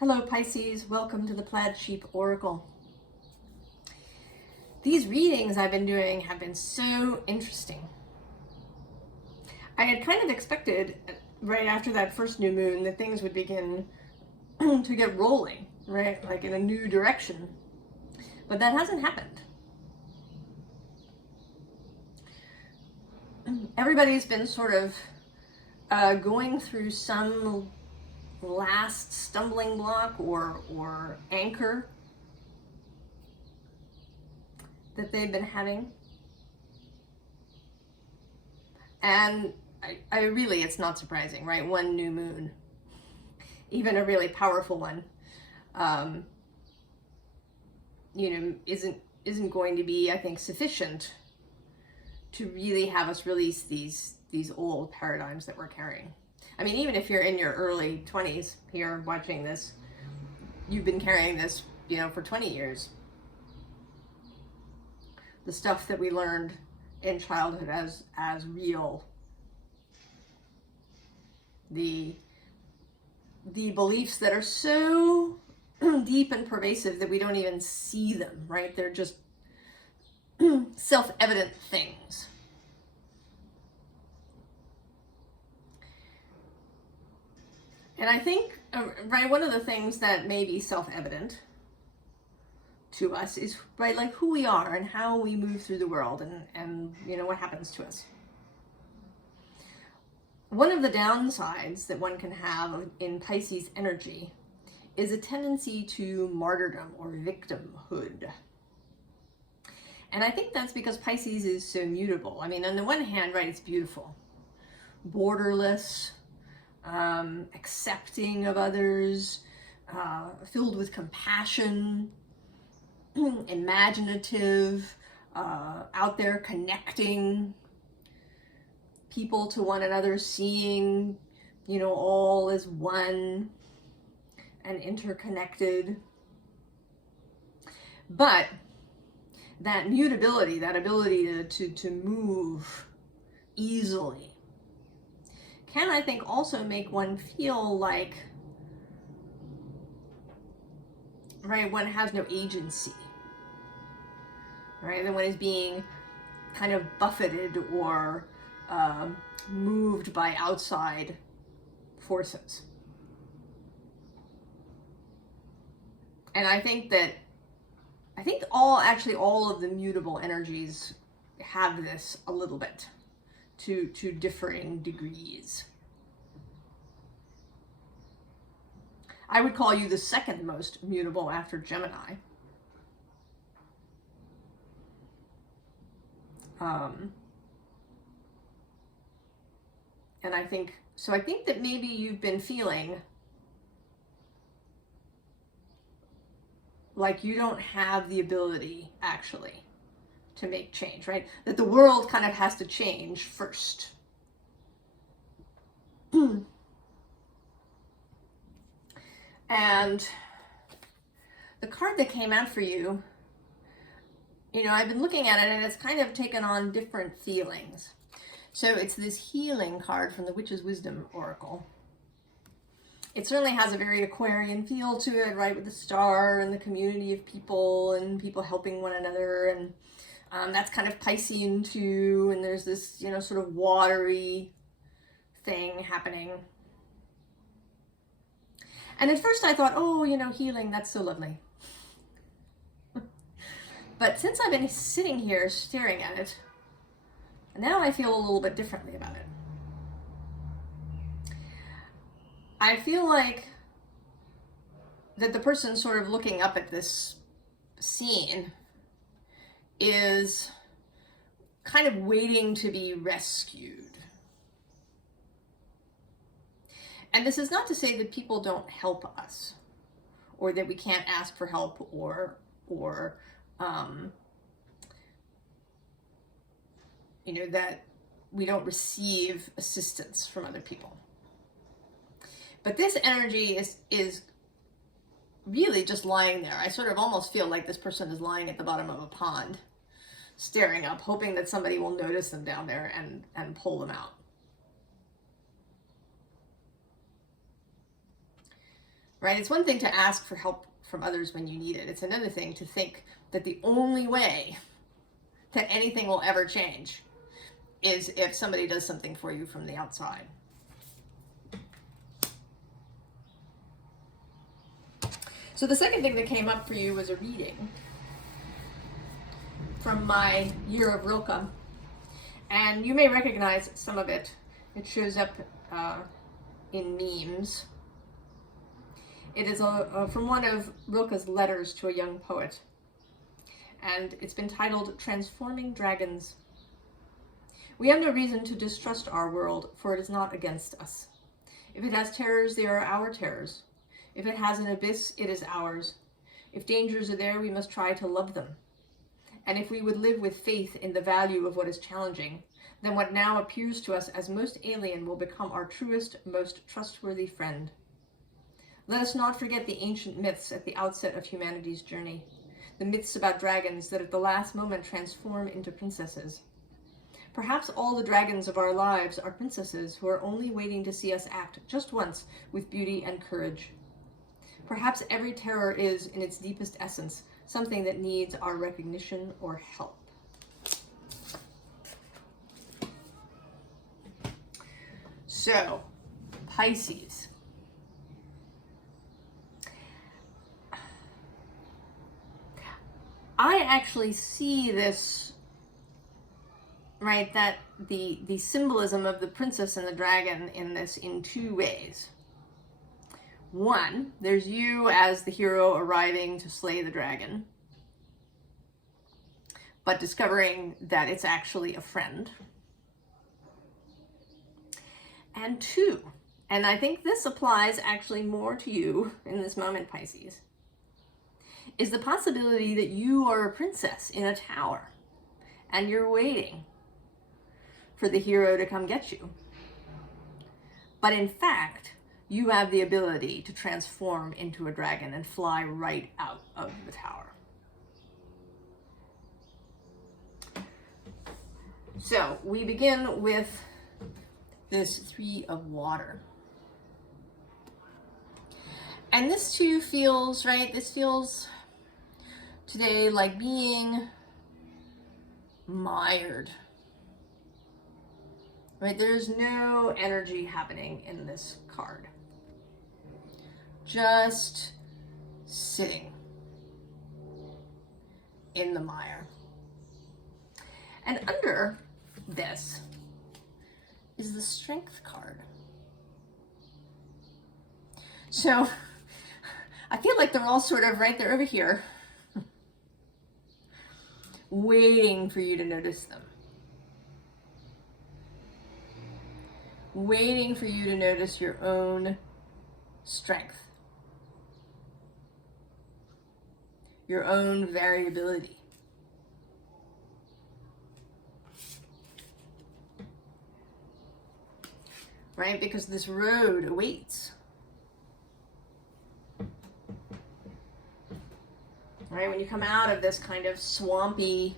Hello Pisces, welcome to the Plaid Sheep Oracle. These readings I've been doing have been so interesting. I had kind of expected right after that first new moon that things would begin to get rolling, right? Like in a new direction. But that hasn't happened. Everybody's been sort of going through some last stumbling block or anchor that they've been having. And I really, it's not surprising, right? One new moon, even a really powerful one, isn't going to be, I think, sufficient to really have us release these old paradigms that we're carrying. I mean, even if you're in your early 20s here watching this, you've been carrying this, for 20 years. The stuff that we learned in childhood as real. The beliefs that are so deep and pervasive that we don't even see them, right? They're just self-evident things. And I think, right, one of the things that may be self-evident to us is, right, like who we are and how we move through the world and what happens to us. One of the downsides that one can have in Pisces energy is a tendency to martyrdom or victimhood. And I think that's because Pisces is so mutable. I mean, on the one hand, right, it's beautiful, borderless, accepting of others, filled with compassion, imaginative, out there connecting people to one another, seeing, all as one and interconnected. But that mutability, that ability to move easily, can, I think, also make one feel like, right, one has no agency, right? And one is being kind of buffeted or moved by outside forces. And I think all of the mutable energies have this a little bit, to differing degrees. I would call you the second most mutable after Gemini. And I think that maybe you've been feeling like you don't have the ability actually to make change, right? That the world kind of has to change first. And the card that came out for you, I've been looking at it and it's kind of taken on different feelings. So it's this healing card from the Witch's Wisdom Oracle. It certainly has a very Aquarian feel to it, right? With the star and the community of people and people helping one another. And that's kind of Piscean too. And there's this, sort of watery thing happening. And at first I thought, oh, healing, that's so lovely. But since I've been sitting here staring at it, now I feel a little bit differently about it. I feel like that the person sort of looking up at this scene is kind of waiting to be rescued. And this is not to say that people don't help us, or that we can't ask for help, or that we don't receive assistance from other people. But this energy is really just lying there. I sort of almost feel like this person is lying at the bottom of a pond, staring up, hoping that somebody will notice them down there and pull them out. right? It's one thing to ask for help from others when you need it. It's another thing to think that the only way that anything will ever change is if somebody does something for you from the outside. So the second thing that came up for you was a reading from my Year of Rilke. And you may recognize some of it. It shows up in memes. It is from one of Rilke's letters to a young poet. And it's been titled Transforming Dragons. We have no reason to distrust our world, for it is not against us. If it has terrors, they are our terrors. If it has an abyss, it is ours. If dangers are there, we must try to love them. And if we would live with faith in the value of what is challenging, then what now appears to us as most alien will become our truest, most trustworthy friend. Let us not forget the ancient myths at the outset of humanity's journey. The myths about dragons that at the last moment transform into princesses. Perhaps all the dragons of our lives are princesses who are only waiting to see us act just once with beauty and courage. Perhaps every terror is, in its deepest essence, something that needs our recognition or help. So, Pisces. I actually see this, right, that the symbolism of the princess and the dragon in this in two ways. One, there's you as the hero arriving to slay the dragon, but discovering that it's actually a friend. And two, and I think this applies actually more to you in this moment, Pisces, is the possibility that you are a princess in a tower and you're waiting for the hero to come get you. But in fact, you have the ability to transform into a dragon and fly right out of the tower. So we begin with this Three of Water. And this too feels, right, this feels today like being mired. Right, there's no energy happening in this card. Just sitting in the mire. And under this is the Strength card. So I feel like they're all sort of right there over here, waiting for you to notice them. Waiting for you to notice your own strength. Your own variability. Right? Because this road awaits. Right? When you come out of this kind of swampy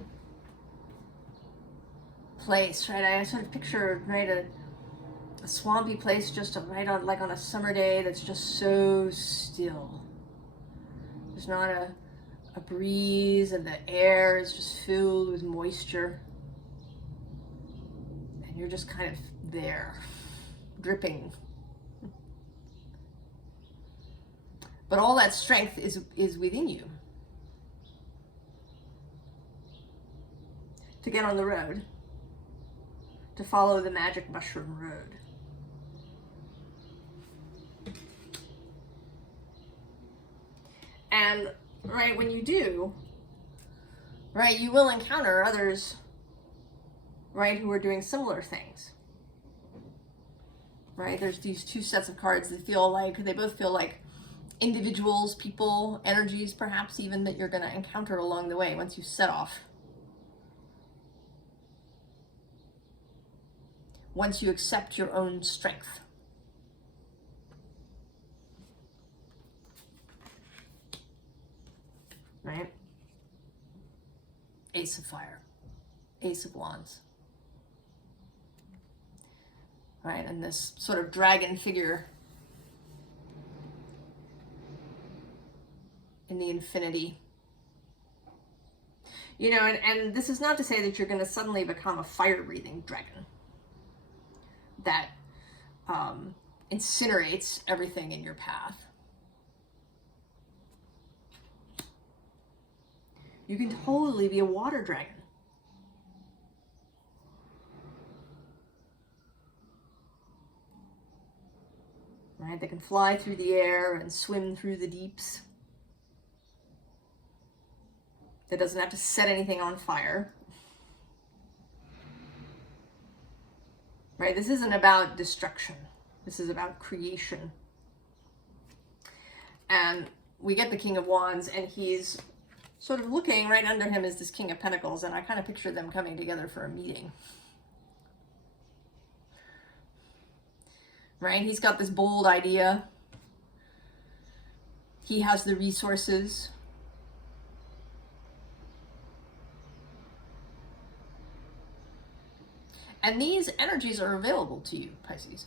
place, right? I sort of picture, right, a swampy place just right on, like on a summer day that's just so still. There's not a breeze, and the air is just filled with moisture. And you're just kind of there, dripping. But all that strength is within you to get on the road, to follow the magic mushroom road. And right, when you do, right, you will encounter others, right, who are doing similar things. Right, there's these two sets of cards that feel like, they both feel like individuals, people, energies perhaps even, that you're going to encounter along the way once you set off. Once you accept your own strength. Right? Ace of Fire. Ace of Wands. Right, and this sort of dragon figure in the infinity. You know, and this is not to say that you're going to suddenly become a fire-breathing dragon that incinerates everything in your path. You can totally be a water dragon. Right? They can fly through the air and swim through the deeps. That doesn't have to set anything on fire. Right? This isn't about destruction. This is about creation. And we get the King of Wands, and he's sort of looking, right under him is this King of Pentacles, and I kind of picture them coming together for a meeting. Right? He's got this bold idea. He has the resources. And these energies are available to you, Pisces.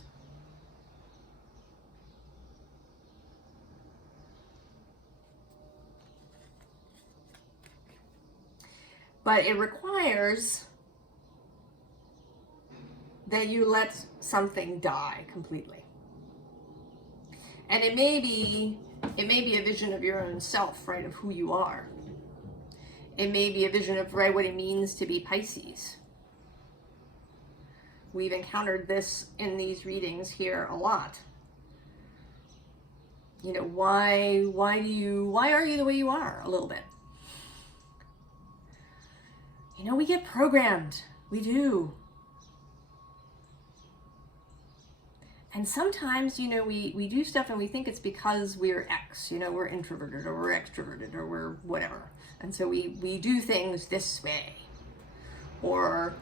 But it requires that you let something die completely. And it may be a vision of your own self, right, of who you are. It may be a vision of, right, what it means to be Pisces. We've encountered this in these readings here a lot. You know, why are you the way you are a little bit? You know, we get programmed. We do. And sometimes, you know, we do stuff and we think it's because we're X, you know, we're introverted or we're extroverted or we're whatever. And so we do things this way. Or,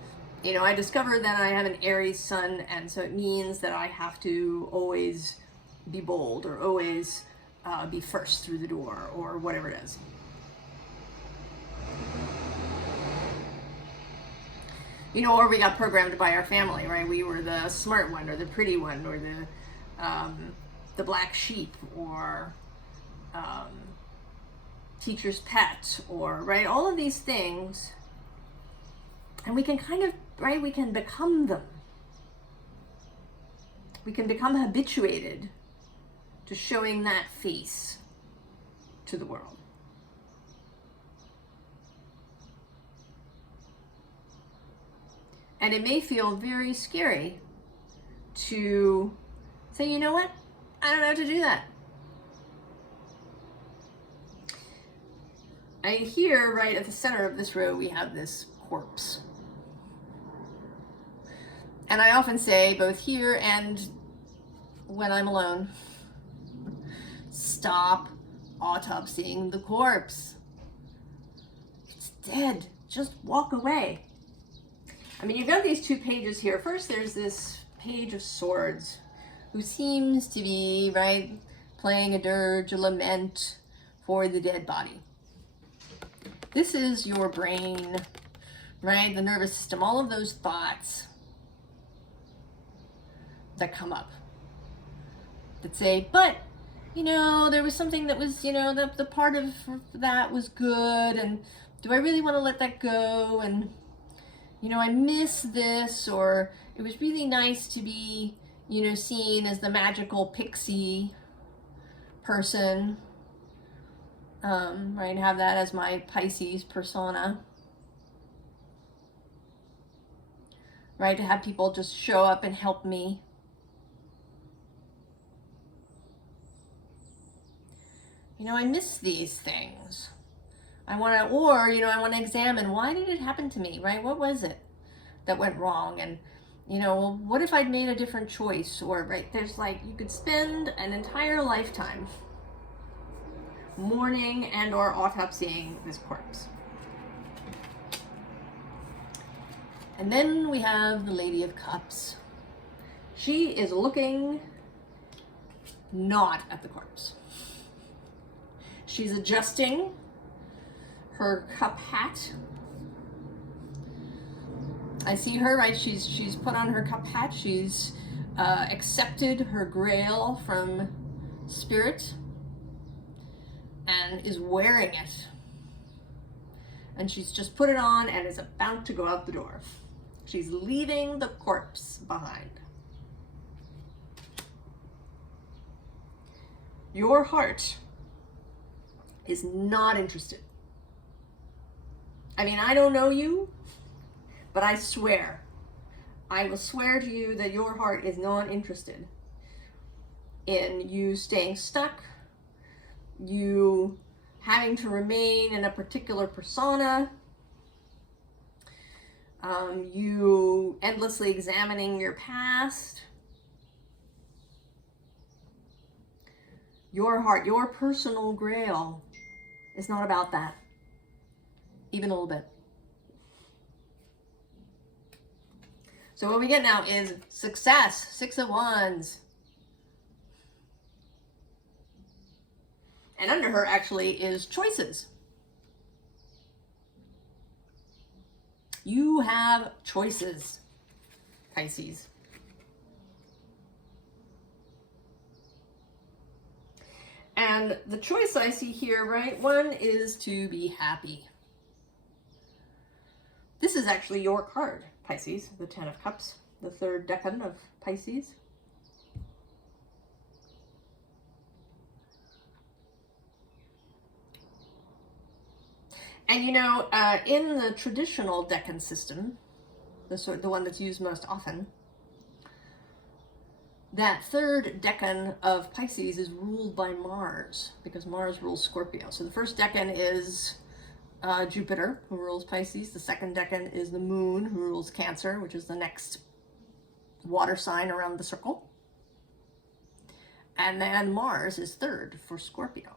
you know, I discovered that I have an Aries sun, and so it means that I have to always be bold or always be first through the door or whatever it is. You know, or we got programmed by our family, right? We were the smart one or the pretty one or the black sheep or teacher's pet or, right? All of these things. And we can kind of, right, we can become them. We can become habituated to showing that face to the world. And it may feel very scary to say, you know what? I don't know how to do that. And here, right at the center of this row, we have this corpse. And I often say, both here and when I'm alone, stop autopsying the corpse. It's dead. Just walk away. I mean, you've got these two pages here. First, there's this Page of Swords, who seems to be, right, playing a dirge, a lament for the dead body. This is your brain, right, the nervous system, all of those thoughts that come up that say, but, you know, there was something that was, you know, the part of that was good, and do I really want to let that go? And, you know, I miss this, or it was really nice to be, you know, seen as the magical pixie person, right, have that as my Pisces persona, right, to have people just show up and help me. You know, I miss these things. I want to examine, why did it happen to me, right? What was it that went wrong? And, you know, what if I'd made a different choice? Or, right, there's like, you could spend an entire lifetime mourning and or autopsying this corpse. And then we have the Lady of Cups. She is looking not at the corpse. She's adjusting her cup hat. I see her, right? She's put on her cup hat. She's accepted her grail from Spirit. And woman is wearing it. And she's just put it on and is about to go out the door. She's leaving the corpse behind. Your heart is not interested. I mean, I don't know you, but I swear, I will swear to you that your heart is not interested in you staying stuck, you having to remain in a particular persona, you endlessly examining your past. Your heart, your personal grail is not about that, even a little bit. So what we get now is success, 6 of Wands. And under her actually is choices. You have choices, Pisces. And the choice I see here, right, one is to be happy. This is actually your card, Pisces, the 10 of Cups, the 3rd decan of Pisces. And you know, in the traditional decan system, the one that's used most often, that 3rd decan of Pisces is ruled by Mars, because Mars rules Scorpio. So the 1st decan is Jupiter, who rules Pisces. The 2nd decan is the Moon, who rules Cancer, which is the next water sign around the circle. And then Mars is 3rd for Scorpio.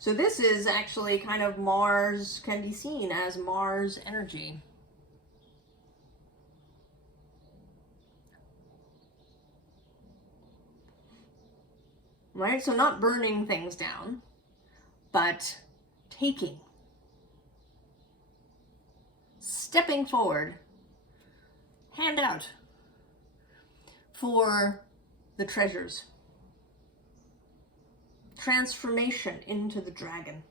So this is actually kind of Mars, can be seen as Mars energy. Right? So not burning things down, but taking. Stepping forward, hand out for the treasures. Transformation into the dragon.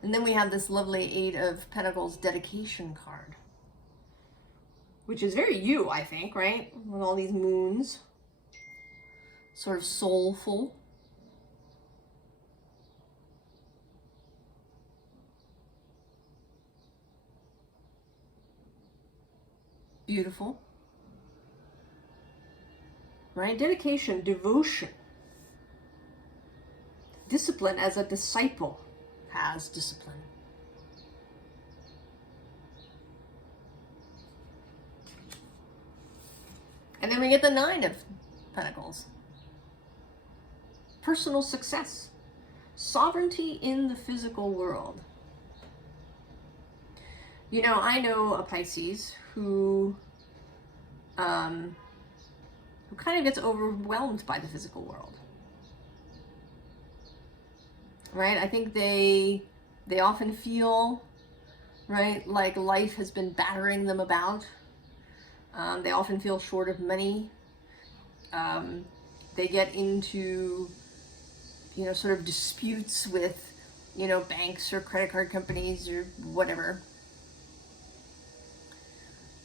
And then we have this lovely 8 of Pentacles dedication card, which is very you, I think, right? With all these moons, sort of soulful. Beautiful. Right? Dedication, devotion. Discipline as a disciple has discipline. And then we get the 9 of Pentacles. Personal success. Sovereignty in the physical world. You know, I know a Pisces who kind of gets overwhelmed by the physical world. Right? I think they often feel, right, like life has been battering them about. They often feel short of money. They get into, you know, sort of disputes with, you know, banks or credit card companies or whatever.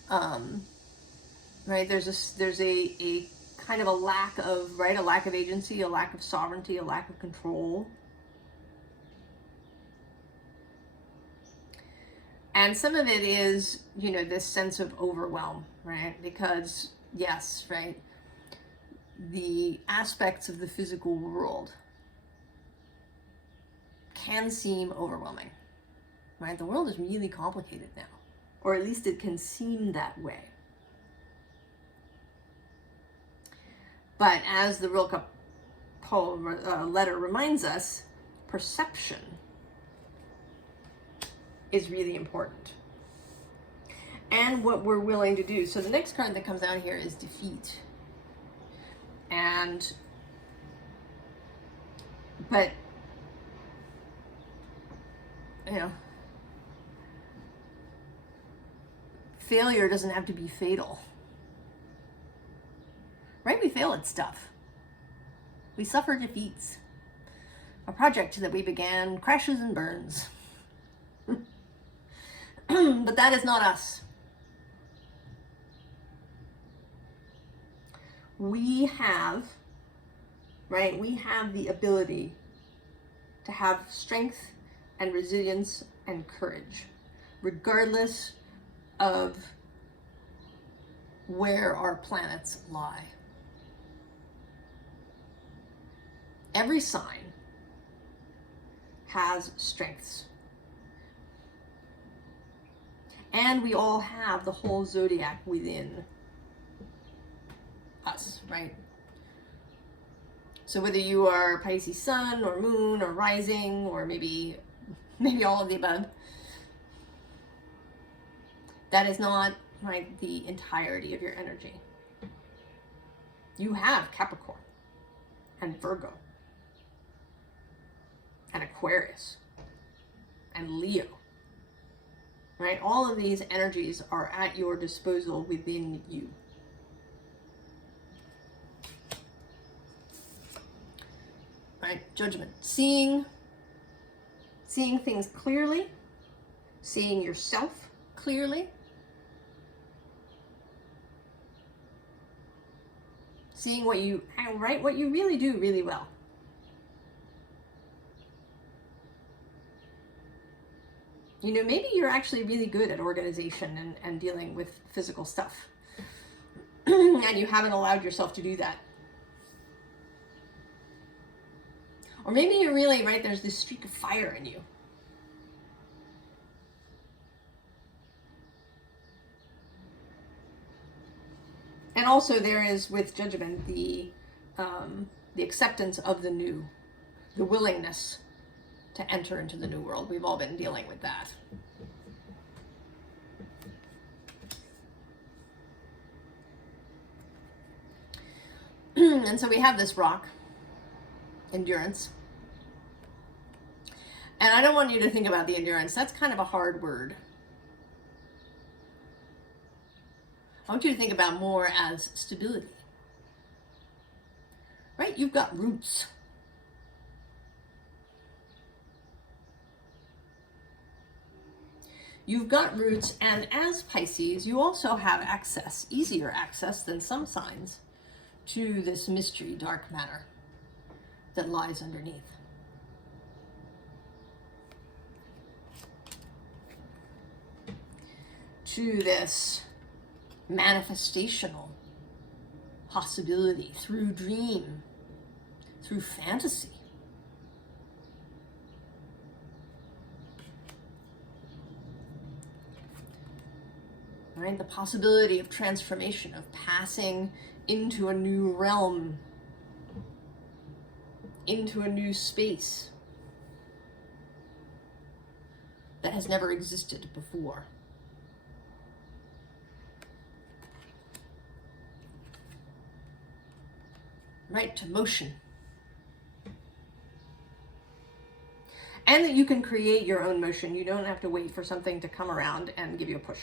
Right? There's a kind of a lack of, right, a lack of agency, a lack of sovereignty, a lack of control. And some of it is, you know, this sense of overwhelm, right? Because, yes, right, the aspects of the physical world can seem overwhelming, right? The world is really complicated now, or at least it can seem that way. But as the Rilke poem letter reminds us, perception is really important. And what we're willing to do. So the next card that comes out here is defeat. But, you know, failure doesn't have to be fatal. right? We fail at stuff. We suffer defeats. A project that we began crashes and burns. But that is not us. We have, right? We have the ability to have strength and resilience and courage, regardless of where our planets lie. Every sign has strengths. And we all have the whole zodiac within us, right? So whether you are Pisces sun or moon or rising, or maybe all of the above, that is not, right, the entirety of your energy. You have Capricorn and Virgo and Aquarius and Leo, right? All of these energies are at your disposal within you. Right? Judgment. Seeing things clearly, seeing yourself clearly, seeing what you really do really well. You know, maybe you're actually really good at organization and dealing with physical stuff. And you haven't allowed yourself to do that. Or maybe you're really, right, there's this streak of fire in you. And also there is, with judgment, the acceptance of the new, the willingness to enter into the new world. We've all been dealing with that. And so we have this rock, endurance. And I don't want you to think about the endurance. That's kind of a hard word. I want you to think about more as stability. Right? You've got roots. You've got roots, and as Pisces, you also have access, easier access than some signs, to this mystery, dark matter that lies underneath. To this manifestational possibility through dream, through fantasy. Right? The possibility of transformation, of passing into a new realm, into a new space that has never existed before. Right? To motion. And that you can create your own motion. You don't have to wait for something to come around and give you a push.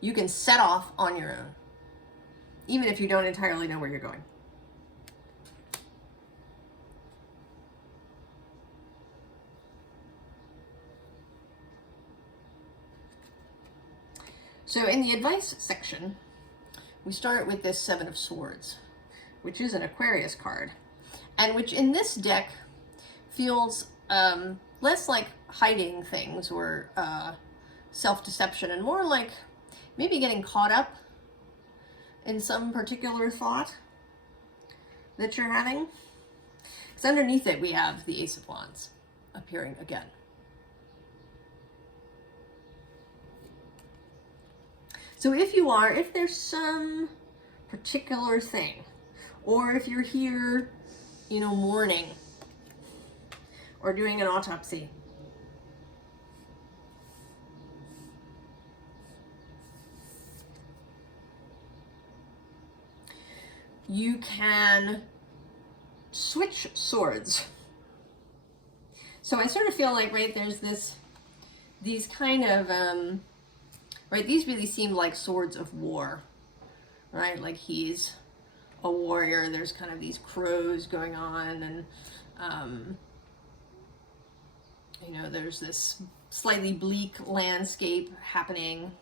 You can set off on your own, even if you don't entirely know where you're going. So in the advice section, we start with this Seven of Swords, which is an Aquarius card, and which in this deck feels less like hiding things or self-deception, and more like maybe getting caught up in some particular thought that you're having. Because underneath it we have the Ace of Wands appearing again. So if there's some particular thing, or if you're here, you know, mourning or doing an autopsy, you can switch swords. So I sort of feel like, right, there's these kind of, right, these really seem like swords of war, right? Like he's a warrior. There's kind of these crows going on, and you know, there's this slightly bleak landscape happening.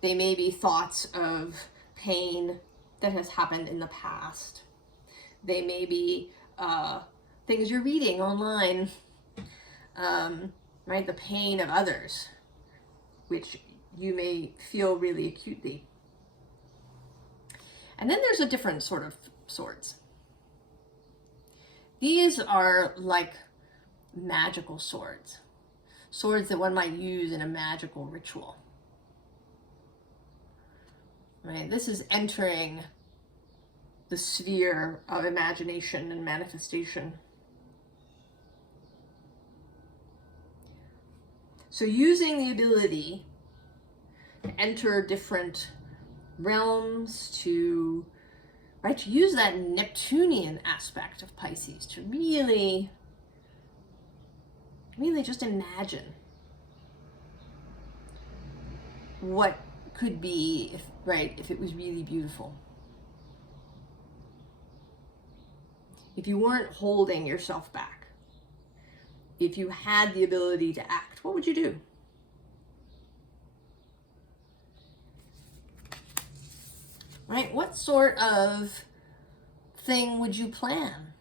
They may be thoughts of pain that has happened in the past. They may be things you're reading online, right? The pain of others, which you may feel really acutely. And then there's a different sort of swords. These are like magical swords. Swords that one might use in a magical ritual. Right? This is entering the sphere of imagination and manifestation. So using the ability to enter different realms, to use that Neptunian aspect of Pisces, to really just imagine what could be if it was really beautiful. If you weren't holding yourself back, if you had the ability to act, what would you do? Right? What sort of thing would you plan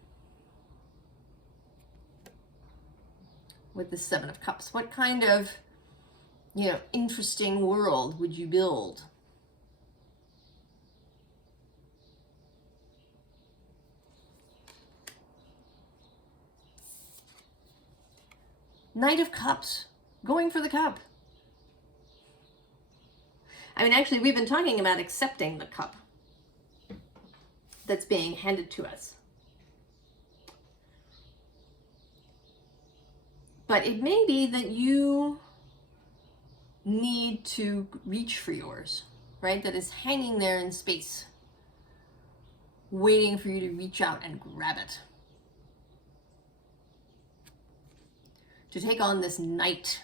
with the Seven of Cups? What kind of, interesting world would you build? Knight of Cups, going for the cup. I mean, actually, we've been talking about accepting the cup that's being handed to us. But it may be that you need to reach for yours, right? That is hanging there in space, waiting for you to reach out and grab it. To take on this knight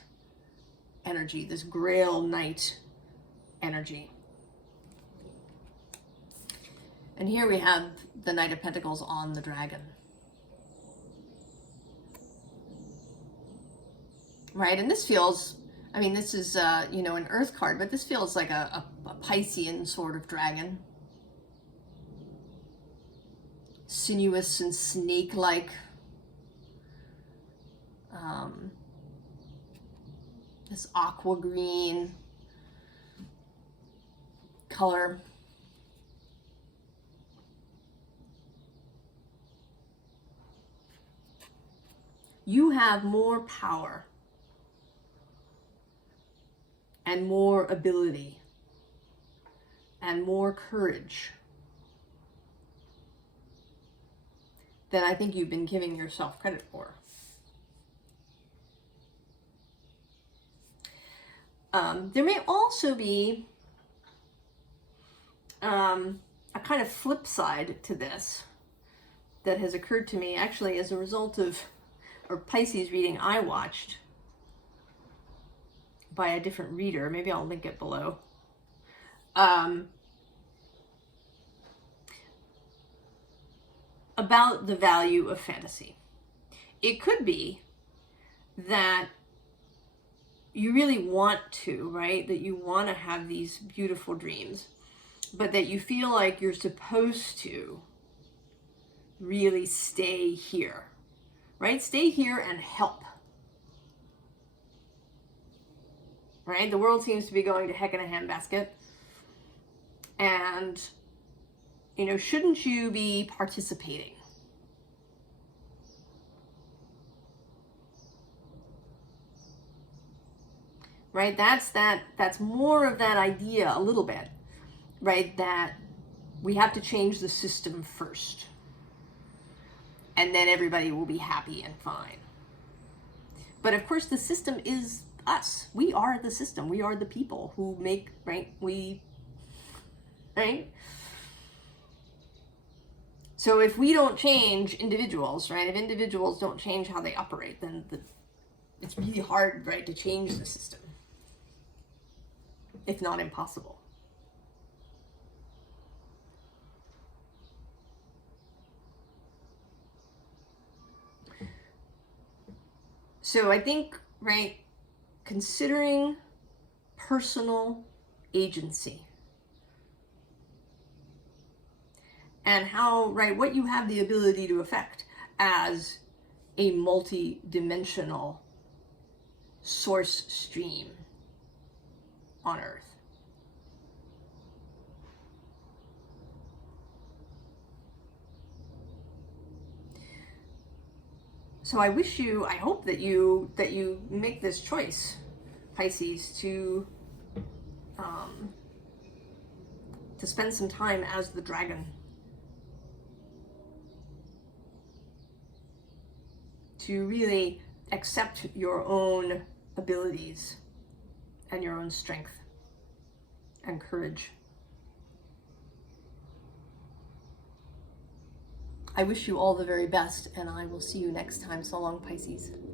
energy, this Grail Knight energy. And here we have the Knight of Pentacles on the dragon. Right, and this feels, this is, an earth card, but this feels like a Piscean sort of dragon. Sinuous and snake-like. This aqua green color. You have more power and more ability and more courage than I think you've been giving yourself credit for. There may also be a kind of flip side to this that has occurred to me actually as a result of a Pisces reading I watched by a different reader. Maybe I'll link it below. About the value of fantasy. It could be that you really want to, right? That you want to have these beautiful dreams, but that you feel like you're supposed to really stay here, right? Stay here and help, right? The world seems to be going to heck in a handbasket. And, shouldn't you be participating? Right? That's more of that idea a little bit, right? That we have to change the system first. And then everybody will be happy and fine. But of course the system is us. We are the system. We are the people who make, right? Right? So if we don't change individuals, right? If individuals don't change how they operate, then it's really hard, right, to change the system. if not impossible. So I think, right, considering personal agency and how, right, what you have the ability to affect as a multi-dimensional source stream on Earth. So I wish you, I hope that you make this choice, Pisces, to spend some time as the dragon. To really accept your own abilities and your own strength and courage. I wish you all the very best, and I will see you next time. So long, Pisces.